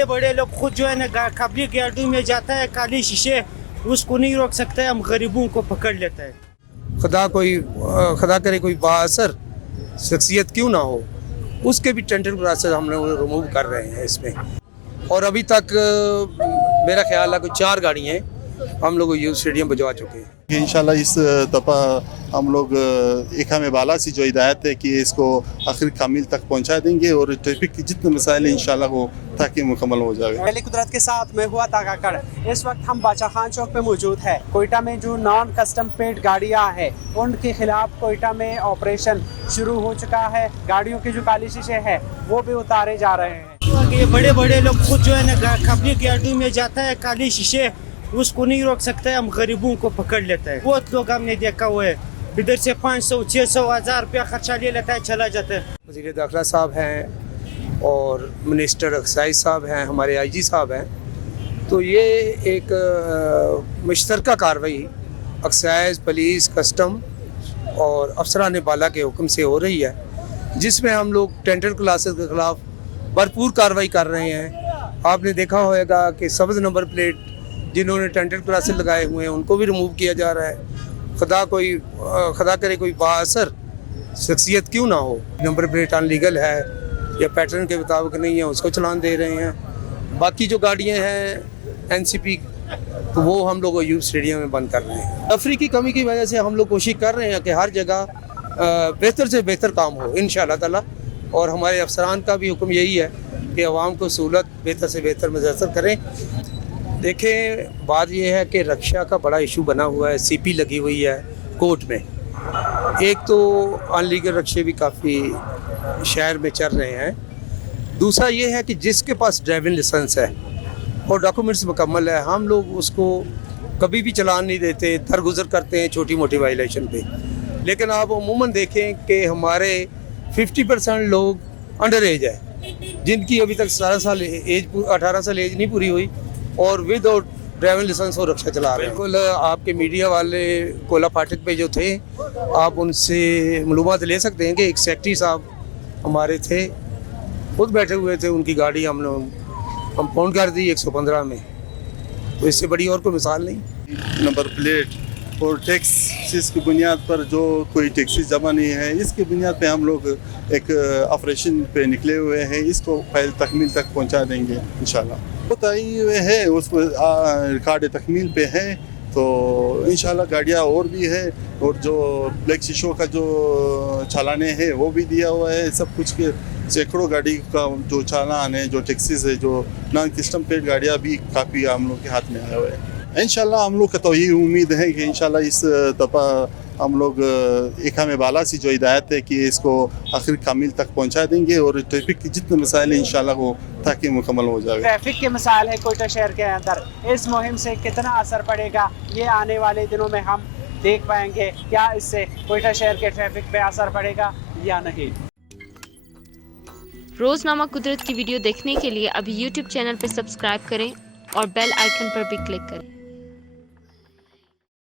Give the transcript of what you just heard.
बड़े बड़े लोग खुद जो है ना कबली गाड़ियों में जाता है, काली शीशे उसको नहीं रोक सकता है, हम गरीबों को पकड़ लेता है। खुदा करे कोई बाअसर शख्सियत क्यों ना हो, उसके भी टेंडर क्लासेस हम लोग रिमूव कर रहे हैं इसमें। और अभी तक मेरा ख्याल है कोई 4 गाड़ियाँ हम लोग यूथ स्टेडियम भिजवा चुके हैं। इंशाल्लाह इस दफ़ा हम लोग एक हमें बाला से जो हिदायत है कि इसको आखिर कामिल तक पहुंचा देंगे और ट्रैफिक की जितने मसाइल हैं इंशाल्लाह वो ताकि मुकम्मल हो जाए। पहले कुदरत के साथ मैं हुआ ताकाकड़। इस वक्त हम बादशाह खान चौक पे मौजूद है। कोयटा में जो नॉन कस्टम पेड गाड़ियाँ हैं उनके खिलाफ कोयटा में ऑपरेशन शुरू हो चुका है। गाड़ियों के जो काली शीशे हैं वो भी उतारे जा रहे हैं। ये बड़े बड़े लोग खुद जो है ना कबली गाड़ियों में जाता है, काली शीशे उसको नहीं रोक सकता है, हम गरीबों को पकड़ लेता है। बहुत लोग हमने देखा हुआ है, इधर से 500, 600, 1000 रुपया खर्चा ले लेता है, चला जाता है। वज़ीर दाखिला साहब हैं और मिनिस्टर एक्साइज साहब हैं, हमारे आईजी साहब हैं। तो ये एक मुश्तरका कार्रवाई एक्साइज, पुलिस, कस्टम और अफसरान बाला के हुक्म से हो रही है, जिसमें हम लोग टेंडर क्लासेस के ख़िलाफ़ भरपूर कार्रवाई कर रहे हैं। आपने देखा होगा कि सब्ज़ नंबर प्लेट जिन्होंने टेंडर क्लासेस लगाए हुए हैं उनको भी रिमूव किया जा रहा है। खुदा करे कोई बाअसर शख्सियत क्यों ना हो, नंबर प्लेट अनलीगल है या पैटर्न के मुताबिक नहीं है उसको चलान दे रहे हैं। बाकी जो गाड़ियां हैं एनसीपी तो वो हम लोग यूथ स्टेडियम में बंद कर रहे हैं। तफरी की कमी की वजह से हम लोग कोशिश कर रहे हैं कि हर जगह बेहतर से बेहतर काम हो इंशाअल्लाह ताला। और हमारे अफसरान का भी हुक्म यही है कि अवाम को सहूलत बेहतर से बेहतर मुयस्सर करें। देखें, बात यह है कि रक्षा का बड़ा इशू बना हुआ है, सीपी लगी हुई है कोर्ट में। एक तो अनलीगल रक्षे भी काफ़ी शहर में चल रहे हैं। दूसरा ये है कि जिसके पास ड्राइविंग लाइसेंस है और डॉक्यूमेंट्स मुकम्मल है, हम लोग उसको कभी भी चलान नहीं देते, दरगुजर करते हैं छोटी मोटी वायलेशन पे। लेकिन आप अमूमन देखें कि हमारे 50% लोग अंडर एज है, जिनकी अभी तक 18 साल एज नहीं पूरी हुई और विदाउट ड्राइविंग लाइसेंस और रक्षा चला रहे हैं। बिल्कुल, आपके मीडिया वाले कोला फाटक पे जो थे, आप उनसे मालूमात ले सकते हैं कि एक सेक्रेटरी साहब हमारे थे, खुद बैठे हुए थे, उनकी गाड़ी हम कंपाउंड कर दी 115 में। तो इससे बड़ी और कोई मिसाल नहीं। नंबर प्लेट और टैक्स की बुनियाद पर जो कोई टैक्सी जमा नहीं है, इसकी बुनियाद पे हम लोग एक ऑपरेशन पे निकले हुए हैं। इसको फाइल तकमील तक पहुंचा देंगे इंशाल्लाह। बताइए है उस पर रिकॉर्ड तकमील पे है, तो इंशाल्लाह गाड़ियाँ और भी है और जो ब्लैक शीशों का जो चालाने हैं वो भी दिया हुआ है। सब कुछ के सैकड़ों गाड़ी का जो चालान है, जो टैक्सीज है, जो नॉन कस्टम पेड गाड़ियाँ भी काफ़ी हम लोग के हाथ में आए हुए हैं। इंशाल्लाह हम लोग का तो यही उम्मीद है कि इंशाल्लाह इस दफ़ा हम लोग एक हमें बाला से जो हिदायत है कि इसको आखिर कामिल तक पहुंचा देंगे और ट्रैफिक की जितने मसाइल हैं इंशाल्लाह वो ताकि मुकम्मल हो जाए। ट्रैफिक के मसाइल है कोयटा शहर के अंदर, इस मुहिम से कितना असर पड़ेगा ये आने वाले दिनों में हम देख पाएंगे। क्या इससे कोयटा शहर के ट्रैफिक पे असर पड़ेगा या नहीं। रोजनामा कुदरत की वीडियो देखने के लिए अभी YouTube चैनल पर सब्सक्राइब करें और बेल आइकन पर भी क्लिक करें।